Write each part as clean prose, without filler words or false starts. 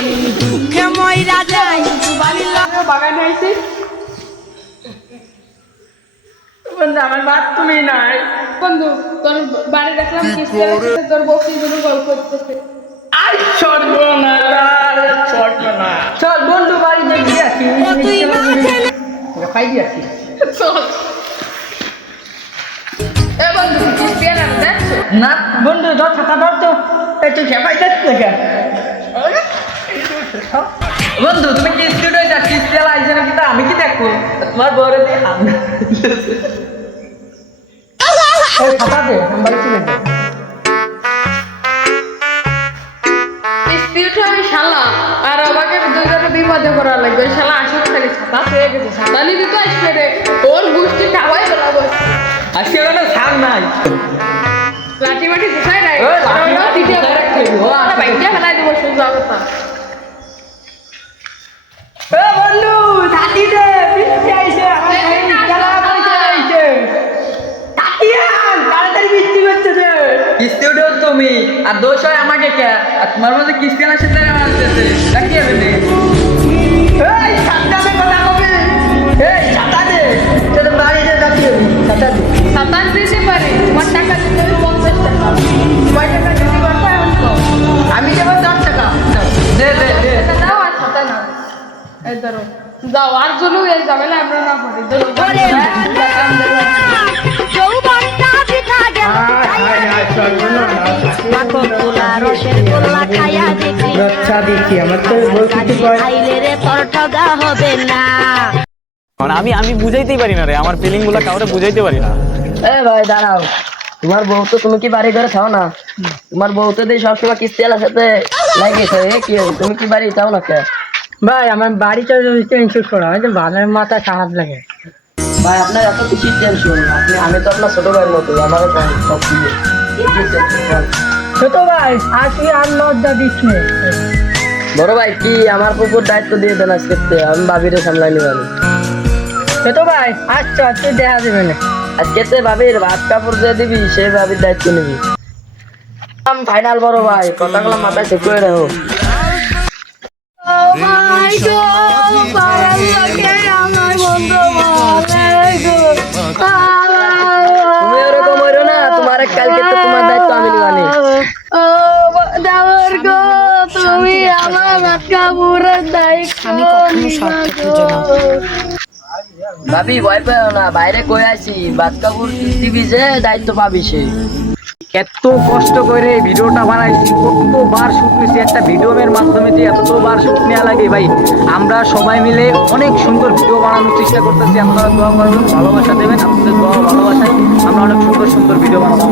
আমি দুঃখে মইরা যাই বাগানে আইছি বন্ধু আমার বাদ তুমি নাই বন্ধু তোর বাড়ি দেখলাম কিস্তি তোর বসে দুটো গল্প করতেছে আই ছড়ব না চল বন্ধু বাড়ি দেখি আসি খাই দিয়েছি চল এ বন্ধু কিস্তি না দেখছো না বন্ধু ধর ছাতা ধর তো একটু খেপাই যাচ্ছে কেন বন্ধু তুমি কি স্টুডিও যা কিস্তি লাইছে নাকি তা আমি কি দেখবো তোমার বড় দিয়ে আমি এই ছাতা দে আমি বাড়ি চলে যাই কিস্তি উঠে আমি শালা আর আমাকে দুইজনে বিপদে করা লাগবে শালা আসুক খালি ছাতা পেয়ে গেছে ছাতা নিবি তো আসবে রে তোর গোষ্ঠী খাওয়াই বেলাবো আজকে কোনো ছাড় নাই লাঠি মাটি গুছাই নাই ওই লাঠি মাটি তিতে গুছাই রাখতে হইবো। বাইকটা ফেলাই দিব সোজা কথা এ বন্ধু ছাতি দে বৃষ্টি আইছে আমার ঘরে নিকালা পয়সা আইছে তাকিয়ান তাড়াতাড়ি বৃষ্টি হচ্ছে রে কিস্তি উঠো তুমি আর দোষ হয় আমাকে কে আর তোমার মধ্যে কিস্তি না সেটা আসছে তাকিয়ে হবে এই ছাতা দে কথা কবে এই ছাতা দে তোর বাড়ি দে তাকিয়ে ছাতা দে ছাতা দিতে পারি তোমার টাকা দিতে হবে 50 টাকা কয় টাকা দিতে পারবো এখন তো আমি দেবো 10 টাকা দে দে দে এটা দাও আর ছাতা নাও এই ধরো যাও আর জন্য এই ঝামেলা আমরা না পড়ি যৌবনটা বৃথা গেল মাখন তোলা রসের গোল্লা খায়া দেখি আচ্ছা দেখি আমার তো বলতে খাইলে রে তোর ঠগা হবে না মানে আমি বুঝাইতেই পারি না রে আমার ফিলিং গুলো কাউরে বুঝাইতে পারি না এ ভাই দাঁড়াও তোমার বউ তো তুমি কি বাড়ি ঘরে থাও না তোমার বউ তো দিয়ে সবসময় কিস্তি আলার সাথে লাগিয়েছে কি তুমি কি বাড়ি থাও না কে ভাই আমার বাড়িটা টেনশন করা হয় ভালোর মাথা খারাপ লাগে ভাই আপনার এত কিছু টেনশন আমি তো আপনার ছোট ভাইয়ের মতো আমারও সব ছোট ভাই আজকে আর লজ্জা দিচ্ছে বড় ভাই কি আমার পুকুর দায়িত্ব দিয়ে দেন আজকে আমি ভাবিরে সামলাই নিব ছোট ভাই আচ্ছা আজকে দেখা দেবে না আজকে ভাবির ভাত কাপড় দিয়ে দিবি সে ভাবির দায়িত্ব নিবি ফাইনাল বড় ভাই কথাগুলো মাথায় ঠিক করে রাখো তুমি এরকম হইরো না তোমার কালকে তো তোমার দায়িত্ব আমি নিবানি তুমি আমার বাচ্চা পুরো দায়িত্ব আমি কখনো স্বার্থ খুঁজে না ভাবি ভয় পেও না বাইরে কই আছি ভাত কাপড় দিবি যে দায়িত্ব পাবি সে এত কষ্ট করে ভিডিওটা বানাইছি কতবার শুট নিয়েছি একটা ভিডিওর মাধ্যমে যে এতবার শুট নেওয়া লাগে ভাই আমরা সবাই মিলে অনেক সুন্দর ভিডিও বানানোর চেষ্টা করতেছি আপনারা দোয়া করবেন ভালোবাসা দেবেন আপনাদের দোয়া ভালোবাসায় আমরা অনেক সুন্দর সুন্দর ভিডিও বানাবো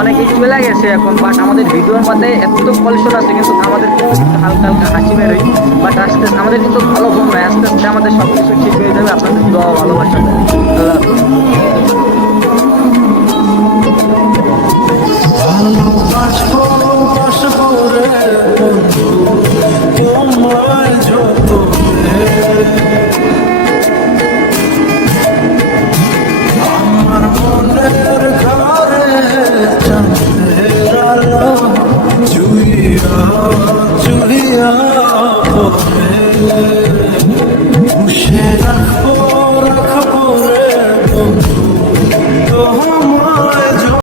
অনেকেই চলে গেছে এখন বাট আমাদের ভিডিওর মধ্যে এত কলিশন আছে কিন্তু আমাদের হালকা হালকা হাসি বেরোই বাট আস্তে আমাদের কিন্তু ভালো ফোন নয় আস্তে আস্তে আমাদের সব কিছু ঠিক হয়ে যাবে আপনাদের দোয়া ভালোবাসা আল্লাহ Julia,